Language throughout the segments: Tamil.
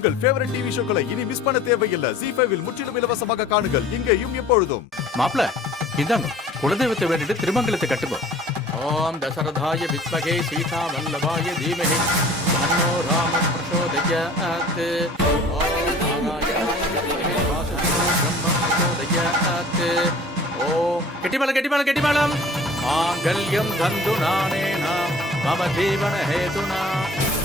உங்கள் ஃபேவரட் டிவி ஷோக்களை இனி மிஸ் பண்ண தேவையில்லை. ZEE5 இல் முற்றிலும் இலவசமாக காணுங்கள், இங்கேயும் எப்பொழுதும். மாப்பிள இந்தாங்க, குலதெய்வத்தை வேண்டிட்டு திருமங்கலத்தை கட்டுப்போம். ஓம் தசரதாய வித்மகே சீதா வல்லபாய தீமஹி தன்னோ ராம பிரசோதயாத். ஓம் நாராயணாய வித்மகே வாசுதேவாய பிரம்ம பிரசோதயாத். ஓம் கெட்டிமலம் மாங்கல்யம் தந்துநானேன மம ஜீவன ஹேதுனா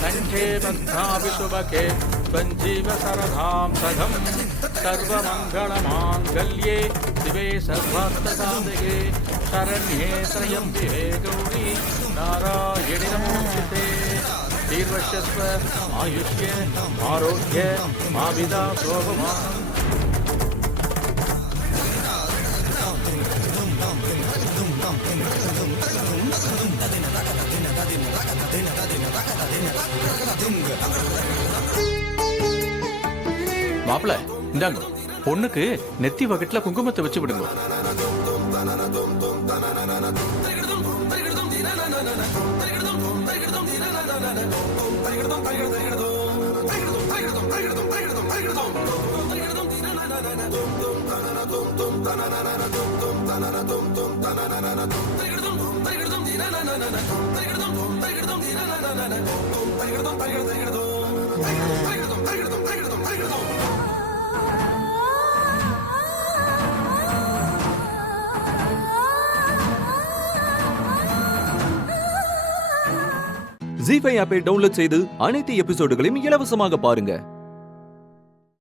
கண்டே பத்மாபி சுபகே சஞ்சீவ சரதாம் சதம் சர்வமங்கள மாங்கல்யே சிவே சர்வார்த்தசாதகே சரண்யே த்ரயம்பிகே கௌரி நாராயணி நமோஸ்துதே. தீர்வஷஸ்வ ஆயுஷ்ய ஆரோக்கிய மாவிதா சோபமானம். மாப்பிள இந்தாங்க, பொண்ணுக்கு நெத்தி வகட்டுல குங்குமத்தை வச்சு விடுங்க. ZEE5 ஆப்பை டவுன்லோட் செய்து அனைத்து எபிசோடுகளையும் இலவசமாக பாருங்க.